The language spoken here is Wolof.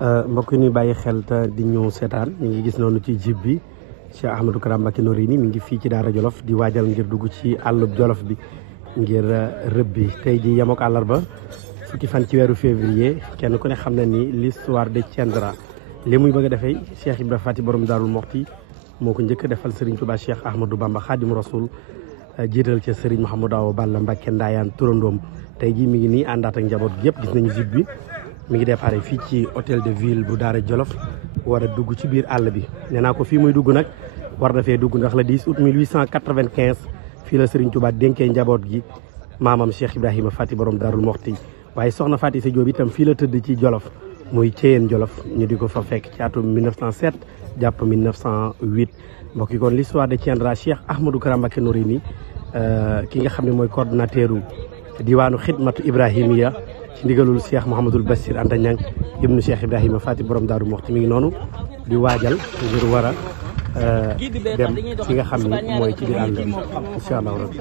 mbokk yi ñuy bàyyi xel te di ñu seetaan ñu ngi gis noonu ci jib bi Cheikh Ahmadou Kara Mbacké Noreyni mi ngi fii ci Daara Jolof di waajal ngir dugg ci àllub Jolof bi ngir rëbb bi tey ji yemook àllarba fukki fan ci weeru février kenn ku ne xam na ni l'histoire de Thiendra li muy bëgg a defee Cheikh Ibra Fati borom Daarul Moxti moo ko njëkk a defal Serigne Touba Cheikh Ahmadou Bamba Khadim Rasoul jiital ca Serigne Mouhamadou Awa Balla Mbacké Ndaayaan turandoom tey ji mi ngi nii àndaat ak njaboot gi yëpp gis nañu jib bi mi ngi déparé fii ci hôtel de ville bu Daara Jolof war a dugg ci biir àll bi nee naa ko fii muy dugg nag war na fee dugg ndax le 10 août 1895 fii la Serigne Touba dénkee njaboot gi maamam Cheikh Ibrahima Fati borom Daarul Moxti waaye soxna Fati Sa Diop itam fii la tëdd ci Jolof muy Ceyeen Jolof ñu di ko fa fekk ci atum 1907 jàpp 1908 mbokk yi kon l'histoire de Thiendra Cheikh Ahmadou Kara Mbacké Noreyni ki nga xam ne mooy coordonnateur diwaanu xidmatu Ibrahimiya ci ndigalul Cheikh Mouhamadoul Bassir Anta Niang ibnu Cheikh Ibrahima Fati borom Daaru Moxti mi ngi noonu di waajal ngir war a dem ci nga xam ni mooy ci biir àll bi incha allah rabbi